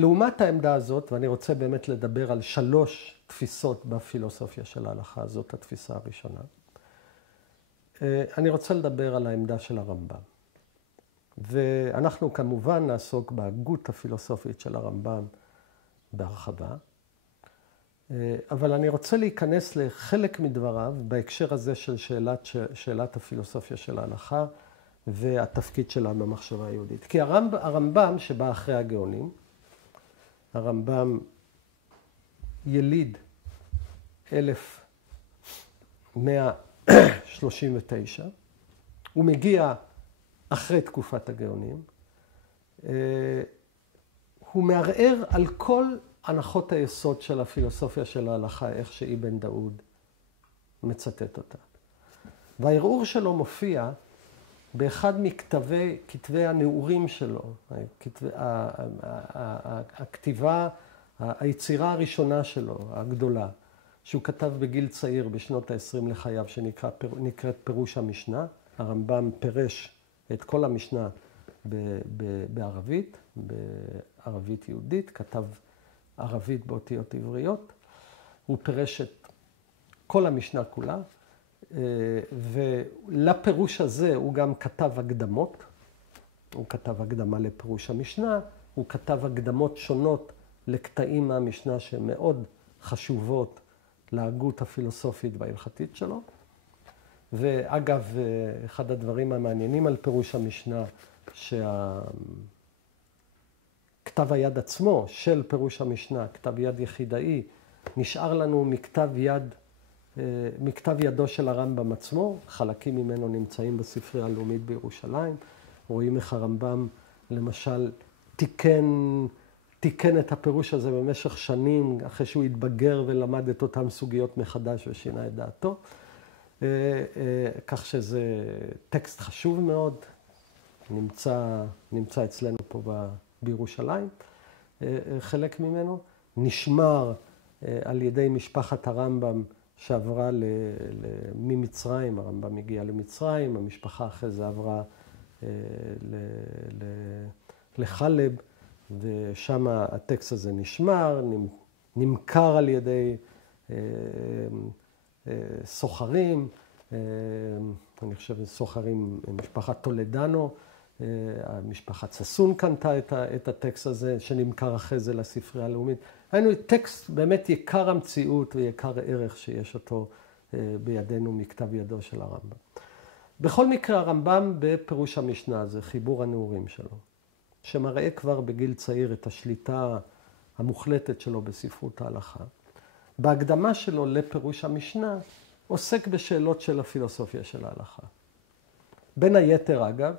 לעומת העמדה הזאת, ואני רוצה באמת לדבר על 3 תפיסות בפילוסופיה של ההלכה, זאת התפיסה הראשונה. אני רוצה לדבר על העמדה של הרמב"ם. ואנחנו כמובן נעסוק בהגות הפילוסופית של הרמב"ם בהרחבה. אבל אני רוצה להיכנס לחלק מדבריו בהקשר הזה של שאלת הפילוסופיה של ההלכה והתפקיד שלה במחשבה היהודית. כי הרמב"ם שבא אחרי הגאונים, הרמב"ם יליד 1139, הוא מגיע אחרי תקופת הגאונים, הוא מערער על כל הנחות היסוד של הפילוסופיה של ההלכה, איך שאבן דאוד מצטט אותה. והערעור שלו מופיע באחד מכתבי הנעורים שלו, הכתיבה, היצירה הראשונה שלו, הגדולה, שהוא כתב בגיל צעיר בשנות ה-20 לחייו, שנקראת פירוש המשנה. הרמב"ם פירש את כל המשנה בערבית, בערבית יהודית, כתב ערבית באותיות עבריות. הוא פירש את כל המשנה כולה, ולפירוש הזה הוא גם כתב הקדמות. הוא כתב הקדמה לפירוש המשנה, הוא כתב הקדמות שונות לקטעים מהמשנה שהן מאוד חשובות להגות הפילוסופית וההלכתית שלו. ואגב, אחד הדברים המעניינים על פירוש המשנה, שכתב היד עצמו של פירוש המשנה, כתב יד יחידאי, נשאר לנו מכתב ידו של הרמב"ם עצמו, חלקים ממנו נמצאים בספרייה הלאומית בירושלים. רואים איך הרמב"ם למשל תיקן את הפירוש הזה במשך שנים, אחרי שהוא התבגר ולמד את אותם סוגיות מחדש ושינה את דעתו. כך שזה טקסט חשוב מאוד, נמצא אצלנו פה בירושלים. חלק ממנו נשמר על ידי משפחת הרמב"ם שעברה ממצרים, הרמב"ם הגיע למצרים, המשפחה אחרי זה עברה לחלב, ושם הטקסט הזה נשמר, נמכר על ידי סוחרים, אני חושב סוחרים, משפחת טולדנו, משפחת ססון קנתה את הטקסט הזה, שנמכר אחרי זה לספרייה הלאומית. היינו טקסט באמת יקר המציאות ויקר הערך שיש אותו בידינו מכתב ידו של הרמב"ם. בכל מקרה, הרמב"ם בפירוש המשנה הזה, חיבור הנעורים שלו, שמראה כבר בגיל צעיר את השליטה המוחלטת שלו בספרות ההלכה. בהקדמה שלו לפירוש המשנה, עוסק בשאלות של הפילוסופיה של ההלכה. בין היתר, אגב,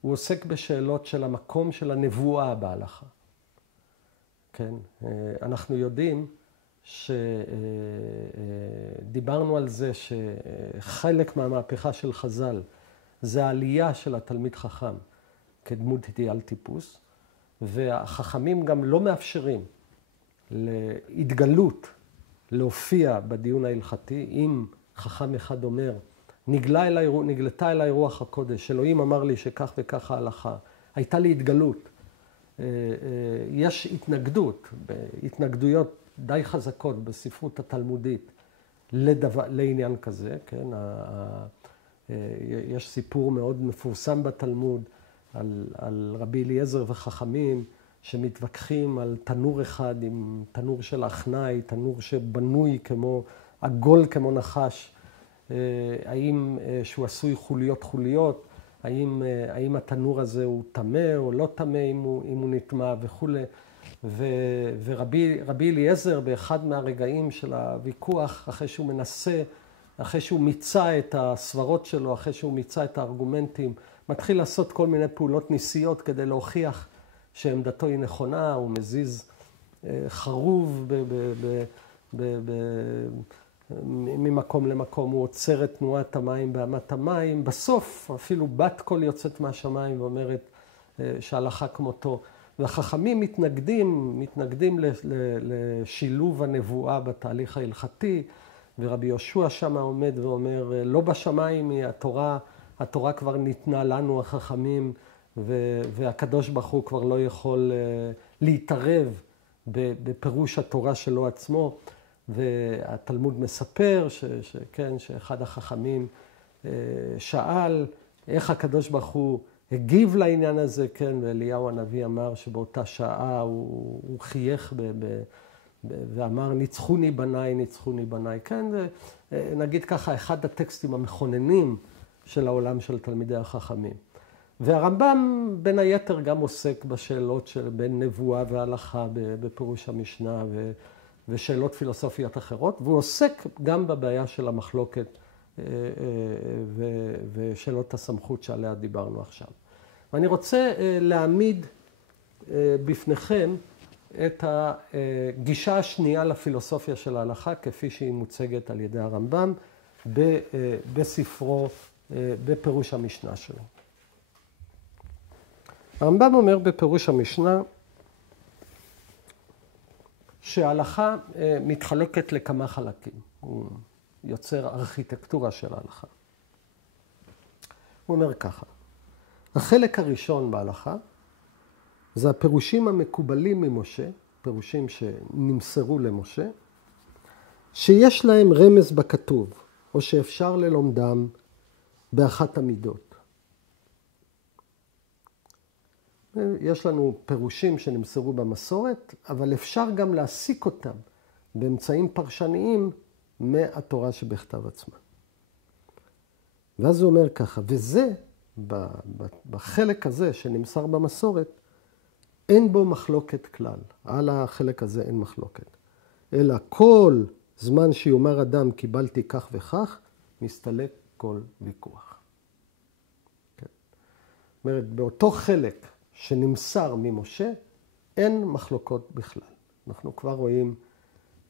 הוא עוסק בשאלות של המקום של הנבואה בהלכה. כן, אנחנו יודעים שדיברנו על זה שחלק מהמהפכה של חז"ל זה העלייה של התלמיד חכם כדמות אידיאל טיפוס, והחכמים גם לא מאפשרים להתגלות, להופיע בדיון ההלכתי. אם חכם אחד אומר, נגלתה אליי רוח הקודש, אלוהים אמר לי שכך וכך ההלכה, הייתה לי התגלות. יש התנגדויות די חזקות בספרות התלמודית לעניין כזה, כן? יש סיפור מאוד מפורסם בתלמוד על רבי אליעזר וחכמים שמתווכחים על תנור אחד עם תנור של אחנאי, תנור שבנוי כמו עגול כמו נחש, האם שהוא עשוי חוליות, האם התנור הזה הוא טמא או לא טמא אם הוא נטמא וכו'. ורבי אליעזר באחד מהרגעים של הוויכוח, אחרי שהוא מיצה את הסברות שלו, אחרי שהוא מיצה את הארגומנטים, מתחיל לעשות כל מיני פעולות ניסיות כדי להוכיח שעמדתו היא נכונה. הוא מזיז חרוב ממקום למקום, הוא עוצר את תנועת המים באמת המים. בסוף אפילו בת קול יוצאת מהשמיים ואומרת שההלכה כמותו. והחכמים מתנגדים לשילוב הנבואה בתהליך ההלכתי, ורבי יהושע שם עומד ואומר, לא בשמיים היא התורה כבר ניתנה לנו החכמים, והקדוש ברוך הוא כבר לא יכול להתערב בפירוש התורה שלו עצמו, והתלמוד מספר שכן, שאחד החכמים שאל איך הקדוש ברוך הוא הגיב לעניין הזה, כן, ואליהו הנביא אמר שבאותה שעה הוא חייך ואמר ניצחוני בניי, ניצחוני בניי, כן, נגיד ככה, אחד הטקסטים המכוננים של העולם של תלמידי החכמים. והרמב"ם בין היתר גם עוסק בשאלות של בין נבואה והלכה בפירוש המשנה ושאלות פילוסופיות אחרות, והוא עוסק גם בבעיה של המחלוקת ושאלות הסמכות שעליה דיברנו עכשיו. ואני רוצה להעמיד בפניכם את הגישה השנייה לפילוסופיה של ההלכה, כפי שהיא מוצגת על ידי הרמב"ם בספרו, בפירוש המשנה שלו. הרמב"ם אומר בפירוש המשנה שההלכה מתחלקת לכמה חלקים. הוא יוצר ארכיטקטורה של ההלכה. הוא אומר ככה, החלק הראשון בהלכה זה הפירושים המקובלים ממשה, פירושים שנמסרו למשה, שיש להם רמז בכתוב, או שאפשר ללומדם באחת המידות. יש לנו פירושים שנמסרו במסורת, אבל אפשר גם להסיק אותם באמצעים פרשניים מהתורה שבכתב עצמה. ואז הוא אומר ככה, וזה, בחלק הזה שנמסר במסורת, אין בו מחלוקת כלל. על החלק הזה אין מחלוקת. אלא כל זמן שיאמר אדם קיבלתי כך וכך, מסתלק כל ויכוח. כן. זאת אומרת, באותו חלק שנמסר ממשה, אין מחלוקות בכלל. אנחנו כבר רואים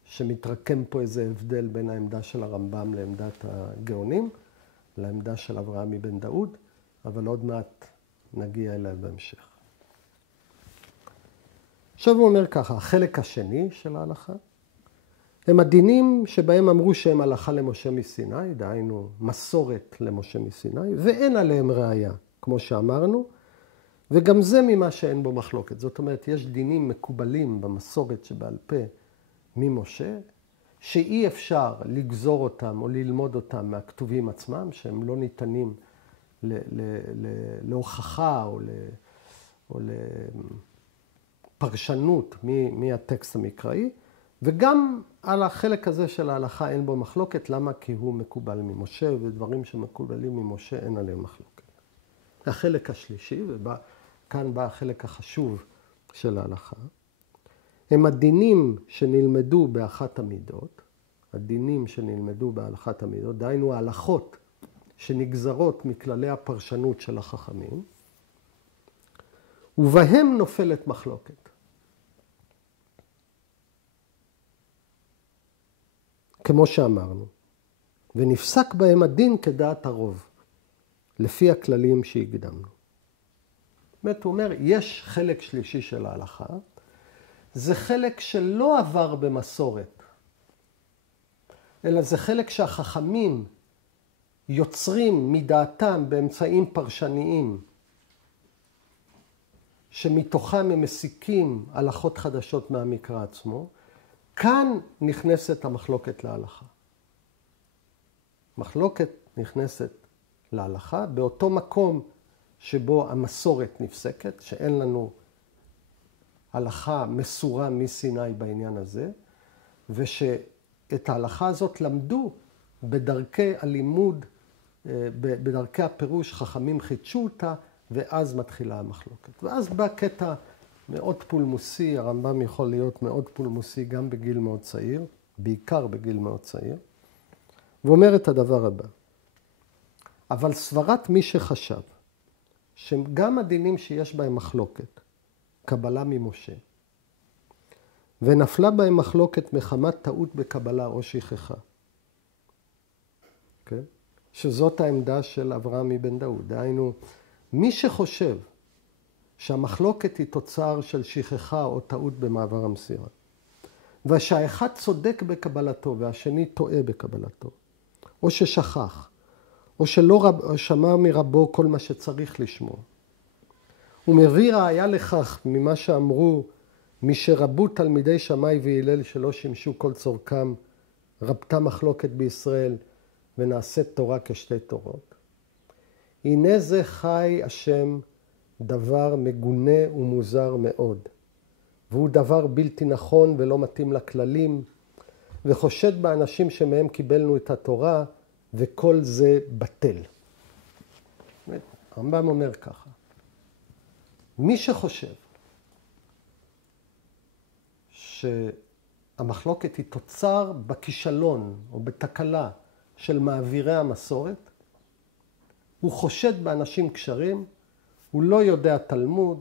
שמתרקם פה איזה הבדל בין העמדה של הרמב"ם לעמדת הגאונים, לעמדה של אברהם מבן דאוד, אבל עוד מעט נגיע אליה בהמשך. עכשיו הוא אומר ככה, החלק השני של ההלכה, הם הדינים שבהם אמרו שהם הלכה למשה מסיני, דהיינו מסורת למשה מסיני, ואין עליהם ראיה, כמו שאמרנו, וגם זה ממה שאין בו מחלוקת. זאת אומרת, יש דינים מקובלים במסורת שבעל פה ממשה, שאי אפשר לגזור אותם או ללמוד אותם מהכתובים עצמם, שהם לא ניתנים להוכחה או לפרשנות מהטקסט המקראי, וגם על החלק הזה של ההלכה אין בו מחלוקת. למה? כי הוא מקובל ממשה, ודברים שמקובלים ממשה אין עליהם מחלוקת. החלק השלישי, וכאן בא החלק החשוב של ההלכה, הם הדינים שנלמדו באחת המידות, הדינים שנלמדו בהלכת המידות, דהיינו ההלכות שנגזרות מכללי הפרשנות של החכמים, ובהם נופלת מחלוקת. כמו שאמרנו, ונפסק בהם הדין כדעת הרוב, לפי הכללים שהקדמנו. זאת אומרת, יש חלק שלישי של ההלכה, זה חלק שלא עבר במסורת, אלא זה חלק שהחכמים יוצרים מדעתם באמצעים פרשניים, שמתוכם הם מסיקים הלכות חדשות מהמקרא עצמו. כאן נכנסת המחלוקת להלכה. מחלוקת נכנסת להלכה באותו מקום שבו המסורת נפסקת, שאין לנו הלכה מסורה מסיני בעניין הזה, ושאת ההלכה הזאת למדו בדרכי הלימוד, בדרכי הפירוש, חכמים חידשו אותה, ואז מתחילה המחלוקת. ואז בא קטע מאוד פולמוסי, הרמב"ם יכול להיות מאוד פולמוסי גם בגיל מאוד צעיר, בעיקר בגיל מאוד צעיר, ואומר את הדבר הבא. אבל סברת מי שחשב, שגם הדינים שיש בהם מחלוקת, קבלה ממשה, ונפלה בהם מחלוקת מחמת טעות בקבלה או שכחה. כן? שזאת העמדה של אברהם מבן דאוד. דהיינו, מי שחושב שהמחלוקת היא תוצר של שכחה או טעות במעבר המסירה, ושהאחד צודק בקבלתו והשני טועה בקבלתו, או ששכח, או שלא שמע מרבו כל מה שצריך לשמוע, הוא מביא ראיה לכך ממה שאמרו משרבו תלמידי שמאי והלל שלא שימשו כל צורכם, רבתה מחלוקת בישראל ונעשית תורה כשתי תורות. הנה זה חי השם דבר מגונה ומוזר מאוד, והוא דבר בלתי נכון ולא מתאים לכללים, וחושד באנשים שמהם קיבלנו את התורה, וכל זה בטל. הרמב"ם אומר ככה, מי שחושב שהמחלוקת היא תוצר בכישלון או בתקלה של מעבירי המסורת, הוא חושד באנשים קשרים, הוא לא יודע תלמוד,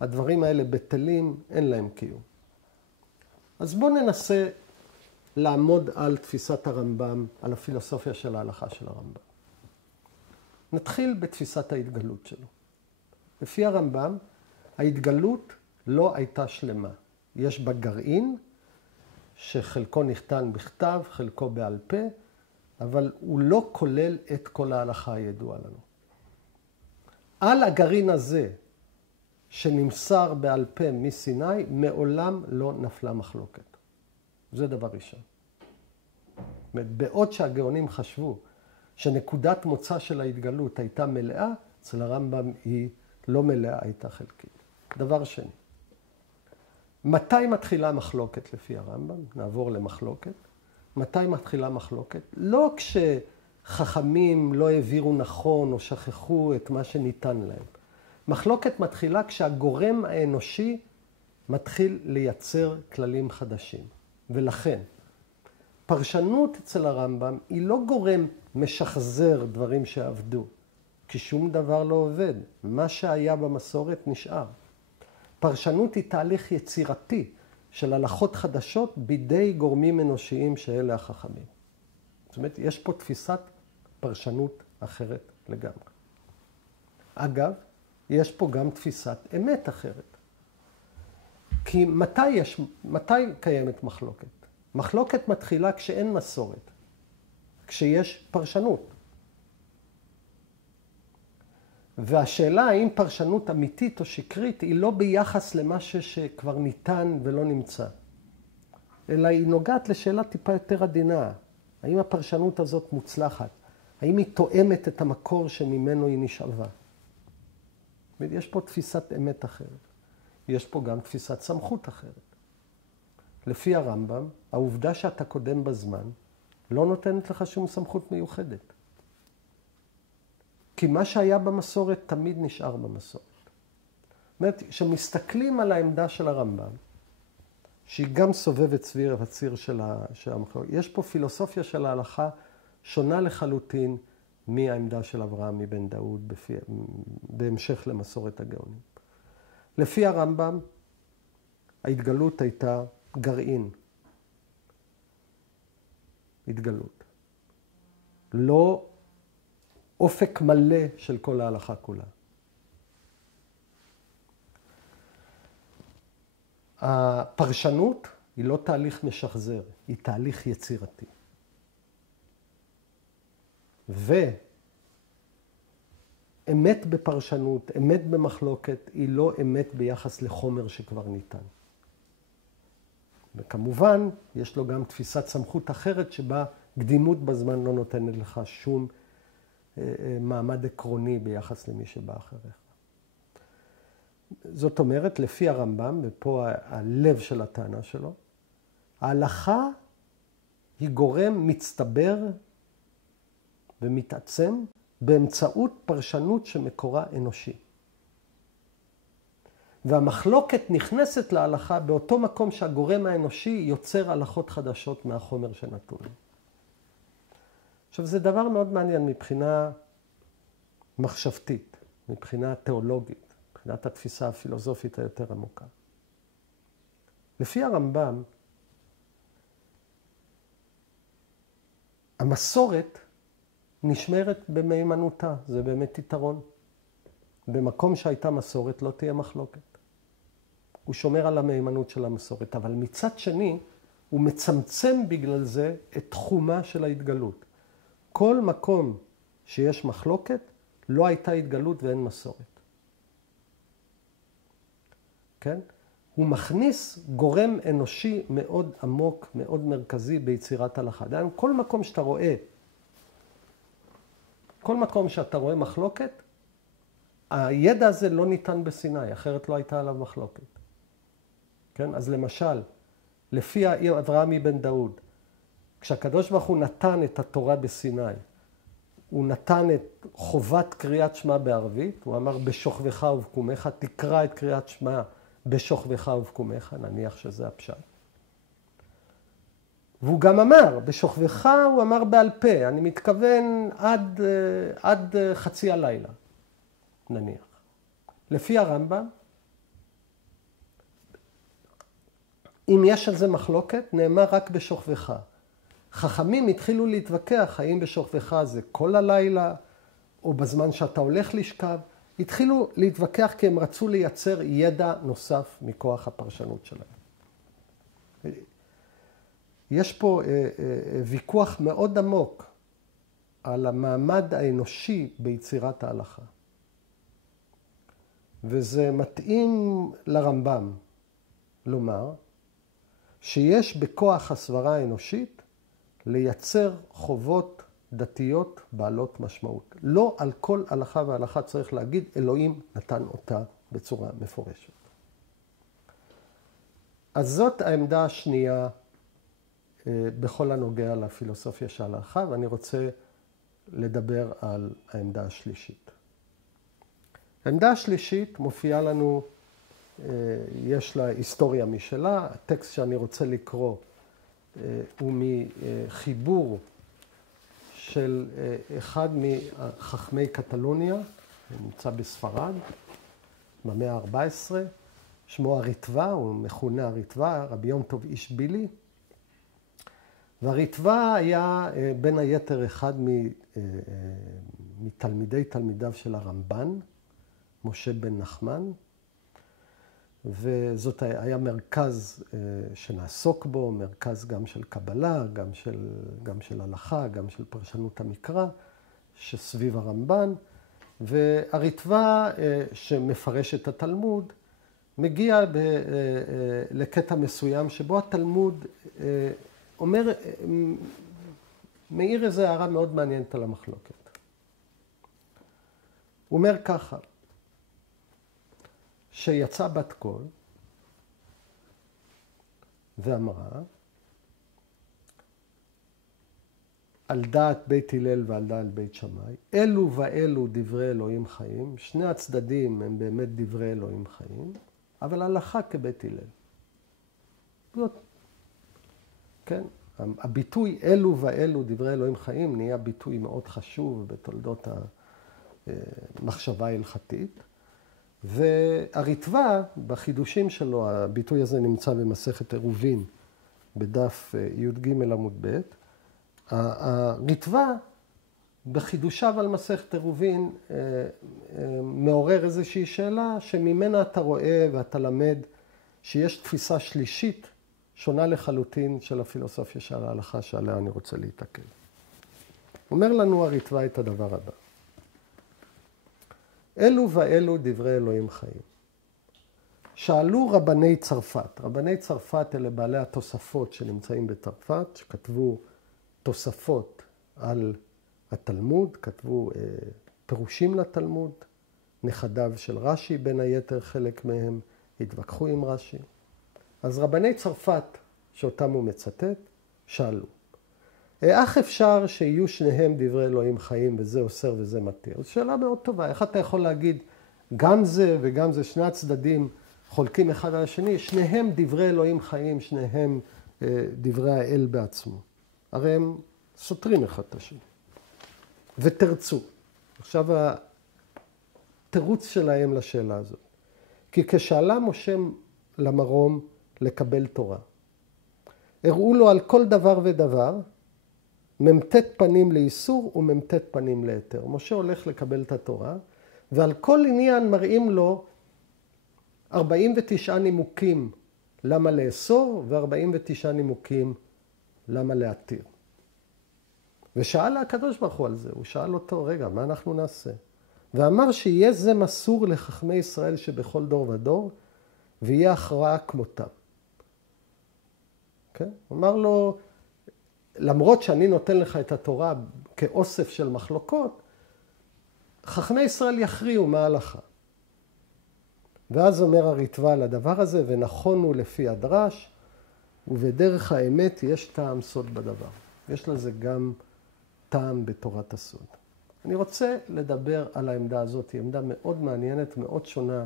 הדברים האלה בטלים, אין להם קיום. אז בואו ננסה לעמוד על תפיסת הרמב"ם, על הפילוסופיה של ההלכה של הרמב"ם. נתחיל בתפיסת ההתגלות שלו. לפי הרמב"ם, ההתגלות לא הייתה שלמה. יש בה גרעין, שחלקו נכתב בכתב, חלקו בעל פה, אבל הוא לא כולל את כל ההלכה הידועה לנו. על הגרעין הזה, שנמסר בעל פה מסיני, מעולם לא נפלה מחלוקת. זה דבר ראשון. בעוד שהגאונים חשבו שנקודת מוצא של ההתגלות הייתה מלאה, אצל הרמב"ם היא לא מלאה, הייתה חלקית. דבר שני, מתי מתחילה מחלוקת לפי הרמב"ם? נעבור למחלוקת. מתי מתחילה מחלוקת? לא כשחכמים לא העבירו נכון או שכחו את מה שניתן להם. מחלוקת מתחילה כשהגורם האנושי מתחיל לייצר כללים חדשים. ולכן, פרשנות אצל הרמב"ם היא לא גורם משחזר דברים שעבדו, כי שום דבר לא עובד. מה שהיה במסורת נשאר. פרשנות היא תהליך יצירתי של הלכות חדשות בידי גורמים אנושיים שאלה החכמים. זאת אומרת, יש פה תפיסת פרשנות אחרת לגמרי. אגב, יש פה גם תפיסת אמת אחרת. כי מתי קיימת מחלוקת? מחלוקת מתחילה כשאין מסורת, כשיש פרשנות. והשאלה האם פרשנות אמיתית או שקרית היא לא ביחס למשהו שכבר ניתן ולא נמצא, אלא היא נוגעת לשאלה טיפה יותר עדינה. האם הפרשנות הזאת מוצלחת? האם היא תואמת את המקור שממנו היא נשאבה? יש פה תפיסת אמת אחרת. יש פה גם תפיסת סמכות אחרת. לפי הרמב"ם, העובדה שאתה קודם בזמן לא נותנת לך שום סמכות מיוחדת. כי מה שהיה במסורת תמיד נשאר במסורת. זאת אומרת, כשמסתכלים על העמדה של הרמב"ם, שהיא גם סובבת סביב הציר של המחלוקת, יש פה פילוסופיה של ההלכה שונה לחלוטין מהעמדה של אברהם מבן דאוד בהמשך למסורת הגאונים. לפי הרמב"ם, ההתגלות הייתה גרעין. התגלות. לא אופק מלא של כל ההלכה כולה. הפרשנות היא לא תהליך משחזר, היא תהליך יצירתי. ואמת בפרשנות, אמת במחלוקת, היא לא אמת ביחס לחומר שכבר ניתן. וכמובן, יש לו גם תפיסת סמכות אחרת שבה קדימות בזמן לא נותנת לך שום מעמד עקרוני ביחס למי שבא אחריך. זאת אומרת, לפי הרמב"ם, ופה הלב של הטענה שלו, ההלכה היא גורם מצטבר ומתעצם באמצעות פרשנות שמקורה אנושי. והמחלוקת נכנסת להלכה באותו מקום שהגורם האנושי יוצר הלכות חדשות מהחומר שנתון. עכשיו, זה דבר מאוד מעניין מבחינה מחשבתית, מבחינה תיאולוגית, מבחינת התפיסה הפילוסופית היותר עמוקה. לפי הרמב"ם, המסורת נשמרת במהימנותה, זה באמת יתרון. במקום שהייתה מסורת לא תהיה מחלוקת. הוא שומר על המהימנות של המסורת, אבל מצד שני הוא מצמצם בגלל זה את תחומה של ההתגלות. כל מקום שיש מחלוקת, לא הייתה התגלות ואין מסורת. כן? זאת הוא מכניס גורם אנושי מאוד עמוק, מאוד מרכזי ביצירת הלכה. כל מקום שאתה רואה, כל מקום שאתה רואה מחלוקת, הידע הזה לא ניתן בסיני, אחרת לא הייתה עליו מחלוקת. כן? אז למשל, לפי אברהם אבן דאוד, כשהקדוש ברוך הוא נתן את התורה בסיני, הוא נתן את חובת קריאת שמע בערבית, הוא אמר בשוכבך ובקומך, תקרא את קריאת שמע בשוכבך ובקומך, נניח שזה הפשט. והוא גם אמר, בשוכבך הוא אמר בעל פה, אני מתכוון עד חצי הלילה, נניח. לפי הרמב"ם, אם יש על זה מחלוקת, נאמר רק בשוכבך. חכמים התחילו להתווכח, האם בשוכבך זה כל הלילה, או בזמן שאתה הולך לשכב. התחילו להתווכח כי הם רצו לייצר ידע נוסף מכוח הפרשנות שלהם. יש פה ויכוח מאוד עמוק על המעמד האנושי ביצירת ההלכה. וזה מתאים לרמב"ם לומר שיש בכוח הסברה האנושית לייצר חובות דתיות בעלות משמעות. לא על כל הלכה והלכה צריך להגיד, אלוהים נתן אותה בצורה מפורשת. אז זאת העמדה השנייה בכל הנוגע לפילוסופיה של ההלכה, ואני רוצה לדבר על העמדה השלישית. העמדה השלישית מופיעה לנו, יש לה היסטוריה משלה. הטקסט שאני רוצה לקרוא הוא מחיבור של אחד מחכמי קטלוניה, הוא נמצא בספרד, במאה ה-14, שמו הריטב"א, הוא מכונה הריטב"א, רבי יום טוב איש בילי. והריטב"א היה בין היתר אחד תלמידיו של הרמב"ן, משה בן נחמן, וזאת היה מרכז שנעסוק בו, מרכז גם של קבלה, גם של הלכה, גם של פרשנות המקרא, שסביב הרמב"ן. והריטב"א שמפרש את התלמוד, מגיע לקטע מסוים שבו התלמוד אומר, מאיר איזו הערה מאוד מעניינת על המחלוקת. הוא אומר ככה, שיצא בת קול ואמרה, על דעת בית הלל ועל דעת בית שמאי, אלו ואלו דברי אלוהים חיים, שני הצדדים הם באמת דברי אלוהים חיים, אבל הלכה כבית הלל. כן? הביטוי אלו ואלו דברי אלוהים חיים נהיה ביטוי מאוד חשוב בתולדות המחשבה ההלכתית. והריטב"א, בחידושים שלו, הביטוי הזה נמצא במסכת עירובין, בדף י"ג עמוד ב', הריטב"א, בחידושיו על מסכת עירובין, מעורר איזושהי שאלה שממנה אתה רואה ואתה למד שיש תפיסה שלישית שונה לחלוטין של הפילוסופיה של ההלכה שעליה אני רוצה להתעכב. אומר לנו הריטב"א את הדבר הבא. אלו ואלו דברי אלוהים חיים. שאלו רבני צרפת. רבני צרפת אלה בעלי התוספות שנמצאים בצרפת, שכתבו תוספות על התלמוד, כתבו פירושים לתלמוד, נכדיו של רש"י בין היתר, חלק מהם התווכחו עם רש"י. אז רבני צרפת, שאותם הוא מצטט, שאלו. איך אפשר שיהיו שניהם דברי אלוהים חיים וזה אוסר וזה מתיר? זו שאלה מאוד טובה. איך אתה יכול להגיד גם זה וגם זה, שני הצדדים חולקים אחד על השני, שניהם דברי אלוהים חיים, שניהם דברי האל בעצמו. הרי הם סותרים אחד את השני. ותרצו. עכשיו התירוץ שלהם לשאלה הזאת. כי כשאלה משה למרום לקבל תורה, הראו לו על כל דבר ודבר, ממתת פנים לאיסור וממתת פנים להיתר. משה הולך לקבל את התורה, ועל כל עניין מראים לו 49 נימוקים למה לאסור, ו49 נימוקים למה להתיר. ושאל הקדוש ברוך הוא על זה, הוא שאל אותו, רגע, מה אנחנו נעשה? ואמר שיהיה זה מסור לחכמי ישראל שבכל דור ודור, ויהיה הכרעה כמותם. כן? אמר לו, למרות שאני נותן לך את התורה כאוסף של מחלוקות, חכמי ישראל יכריעו מה ההלכה. ואז אומר הריטב"א על הדבר הזה, ונכון הוא לפי הדרש, ובדרך האמת יש טעם סוד בדבר. יש לזה גם טעם בתורת הסוד. אני רוצה לדבר על העמדה הזאת, היא עמדה מאוד מעניינת, מאוד שונה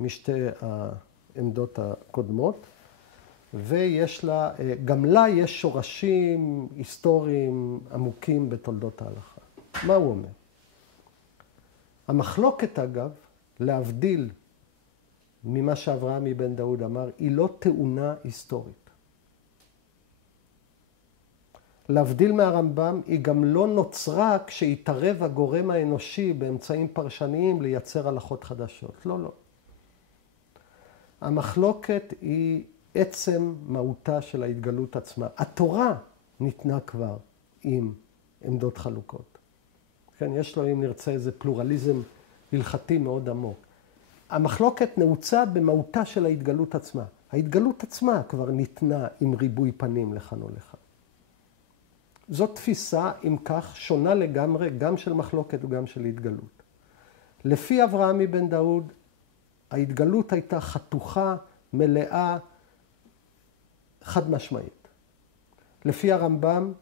משתי העמדות הקודמות, ויש לה, גם לה יש שורשים היסטוריים עמוקים בתולדות ההלכה. מה הוא אומר? המחלוקת אגב, להבדיל ממה שאברהם מבן דאוד אמר, היא לא טעונה היסטורית. להבדיל מהרמב"ם, היא גם לא נוצרה כשהתערב הגורם האנושי באמצעים פרשניים לייצר הלכות חדשות. לא, לא. המחלוקת היא עצם מהותה של ההתגלות עצמה. התורה ניתנה כבר עם עמדות חלוקות. כן, יש לו, אם נרצה, איזה פלורליזם הלכתי מאוד עמוק. המחלוקת נעוצה במהותה של ההתגלות עצמה. ההתגלות עצמה כבר ניתנה עם ריבוי פנים לכאן או לכאן. זאת תפיסה, אם כך, שונה לגמרי, גם של מחלוקת וגם של התגלות. לפי אברהם מבן דאוד, ההתגלות הייתה חתוכה, מלאה, חד משמעית. לפי הרמב"ם,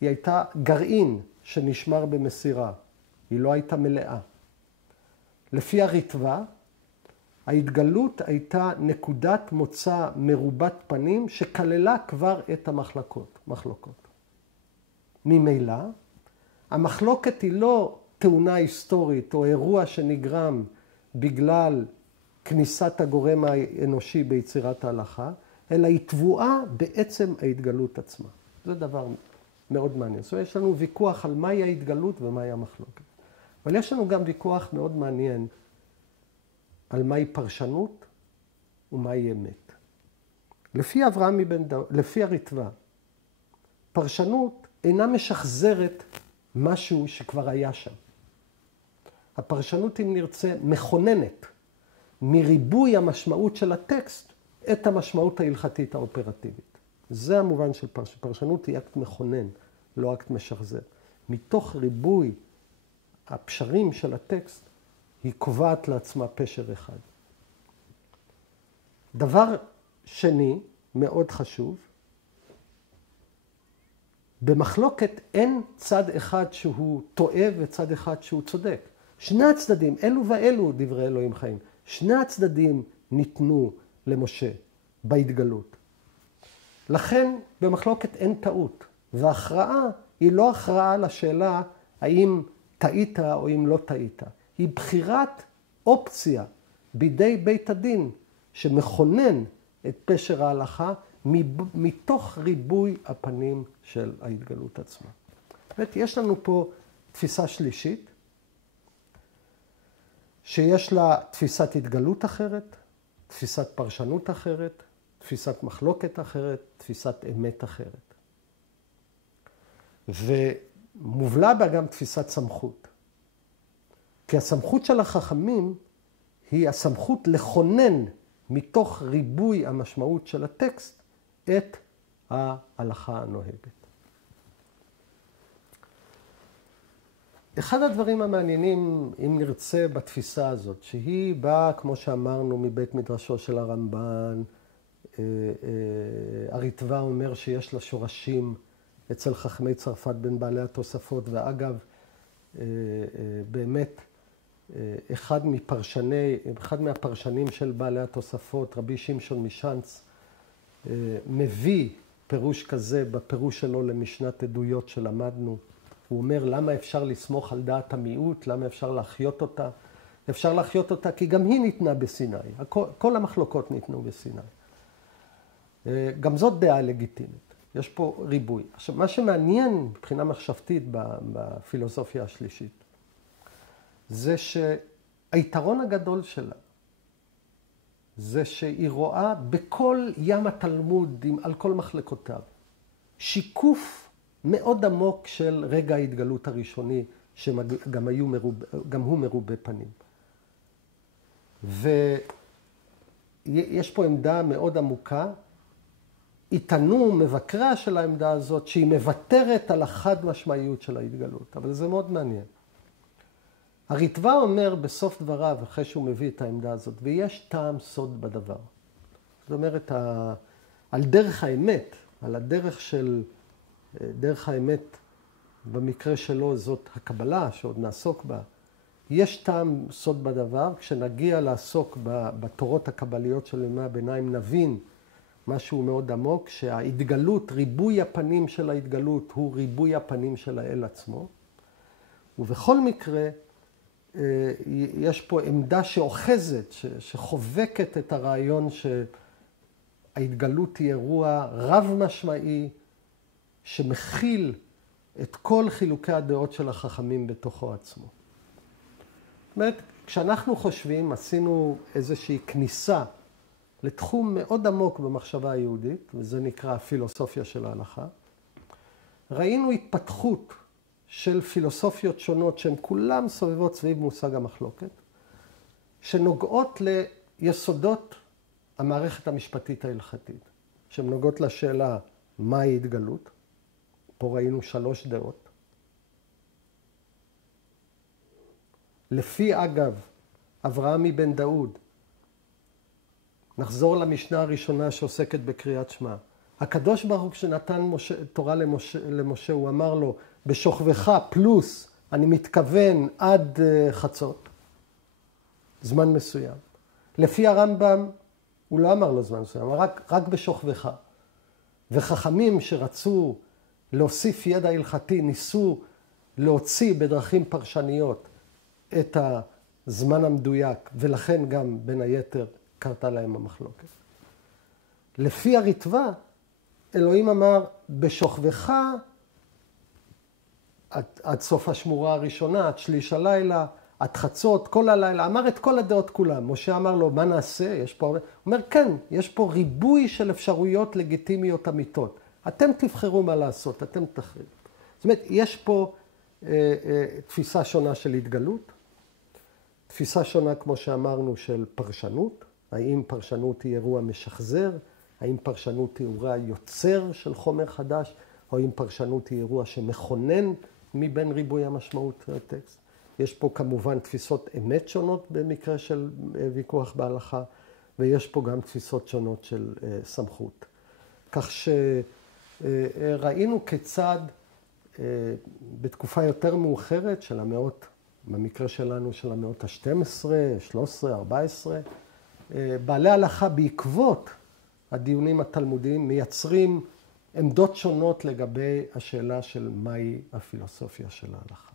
היא הייתה גרעין שנשמר במסירה. היא לא הייתה מלאה. לפי הריטב"א, ההתגלות הייתה נקודת מוצא מרובת פנים שכללה כבר את מחלוקות. ממילא, המחלוקת היא לא תאונה היסטורית או אירוע שנגרם בגלל כניסת הגורם האנושי ביצירת ההלכה, אלא היא תבואה בעצם ההתגלות עצמה. זה דבר מאוד מעניין. זאת אומרת, יש לנו ויכוח על מהי ההתגלות ומהי המחלוקת. אבל יש לנו גם ויכוח מאוד מעניין על מהי פרשנות ומהי אמת. לפי הריטב"א, פרשנות אינה משחזרת משהו שכבר היה שם. הפרשנות, אם נרצה, מכוננת מריבוי המשמעות של הטקסט את המשמעות ההלכתית האופרטיבית. זה המובן של פרשנות, היא אקט מכונן, לא אקט משחזר. מתוך ריבוי הפשרים של הטקסט, היא קובעת לעצמה פשר אחד. דבר שני, מאוד חשוב, במחלוקת אין צד אחד שהוא טועה וצד אחד שהוא צודק. שני הצדדים, אלו ואלו דברי אלוהים חיים, שני הצדדים ניתנו למשה בהתגלות. לכן במחלוקת אין טעות, וההכרעה היא לא הכרעה לשאלה האם טעית או אם לא טעית. היא בחירת אופציה בידי בית הדין שמכונן את פשר ההלכה מתוך ריבוי הפנים של ההתגלות עצמה. יש לנו פה תפיסה שלישית, שיש לה תפיסת התגלות אחרת, תפיסת פרשנות אחרת, תפיסת מחלוקת אחרת, תפיסת אמת אחרת. ומובלע בה גם תפיסת סמכות. כי הסמכות של החכמים היא הסמכות לכונן מתוך ריבוי המשמעות של הטקסט את ההלכה הנוהגת. אחד הדברים המעניינים, אם נרצה, בתפיסה הזאת, שהיא באה, כמו שאמרנו, מבית מדרשו של הרמב"ן, הריטב"א אומר שיש לה שורשים אצל חכמי צרפת בין בעלי התוספות, ואגב, באמת, אחד מהפרשנים של בעלי התוספות, רבי שמשון משאנץ, מביא פירוש כזה בפירוש שלו למשנת עדויות שלמדנו. הוא אומר, למה אפשר לסמוך על דעת המיעוט? למה אפשר להחיות אותה? אפשר להחיות אותה כי גם היא ניתנה בסיני. כל המחלוקות ניתנו בסיני. גם זאת דעה לגיטימית. יש פה ריבוי. עכשיו, מה שמעניין מבחינה מחשבתית בפילוסופיה השלישית, זה שהיתרון הגדול שלה, זה שהיא רואה בכל ים התלמוד, על כל מחלקותיו, שיקוף מאוד עמוק של רגע ההתגלות הראשוני, שגם הוא מרובה פנים. יש פה עמדה מאוד עמוקה. יטענו מבקריה של העמדה הזאת שהיא מוותרת על החד משמעיות של ההתגלות, אבל זה מאוד מעניין. הריטב"א אומר בסוף דבריו, אחרי שהוא מביא את העמדה הזאת, ויש טעם סוד בדבר. זאת אומרת, על דרך האמת, על הדרך של, דרך האמת, במקרה שלו זאת הקבלה, שעוד נעסוק בה, יש טעם סוד בדבר. כשנגיע לעסוק בתורות הקבליות של ימי הביניים, נבין משהו מאוד עמוק, שההתגלות, ריבוי הפנים של ההתגלות, הוא ריבוי הפנים של האל עצמו. ובכל מקרה, יש פה עמדה שאוחזת, שחובקת את הרעיון שההתגלות היא אירוע רב משמעי, שמכיל את כל חילוקי הדעות של החכמים בתוכו עצמו. זאת אומרת, כשאנחנו חושבים, עשינו איזושהי כניסה לתחום מאוד עמוק במחשבה היהודית, וזה נקרא הפילוסופיה של ההלכה, ראינו התפתחות של פילוסופיות שונות שהן כולן סובבות סביב מושג המחלוקת, שנוגעות ליסודות המערכת המשפטית ההלכתית, שהן נוגעות לשאלה מהי התגלות. פה ראינו 3 דעות. לפי אגב, אברהם מבן דאוד, נחזור למשנה הראשונה שעוסקת בקריאת שמע. הקדוש ברוך הוא כשנתן תורה למשה, הוא אמר לו, בשוכבך פלוס, אני מתכוון עד חצות, זמן מסוים. לפי הרמב"ם, הוא לא אמר לו זמן מסוים, אמר רק בשוכבך. וחכמים שרצו להוסיף ידע הלכתי, ניסו להוציא בדרכים פרשניות את הזמן המדויק, ולכן גם בין היתר קרתה להם המחלוקת. לפי הריטב"א, אלוהים אמר, בשוכבך עד סוף השמורה הראשונה, עד שליש הלילה, עד חצות, כל הלילה, אמר את כל הדעות כולם. משה אמר לו, מה נעשה? יש פה... הוא אומר, כן, יש פה ריבוי של אפשרויות לגיטימיות אמיתות. אתם תבחרו מה לעשות, אתם תחליטו. זאת אומרת, יש פה תפיסה שונה של התגלות, תפיסה שונה, כמו שאמרנו, של פרשנות. האם פרשנות היא אירוע משחזר? האם פרשנות היא אירוע יוצר של חומר חדש? או האם פרשנות היא אירוע שמכונן מבין ריבוי המשמעות של הטקסט? יש פה כמובן תפיסות אמת שונות במקרה של ויכוח בהלכה, ויש פה גם תפיסות שונות של סמכות. כך שראינו כיצד בתקופה יותר מאוחרת של המאות, במקרה שלנו של המאות ה-12, 13, 14, בעלי הלכה בעקבות הדיונים התלמודיים מייצרים עמדות שונות לגבי השאלה של מהי הפילוסופיה של ההלכה.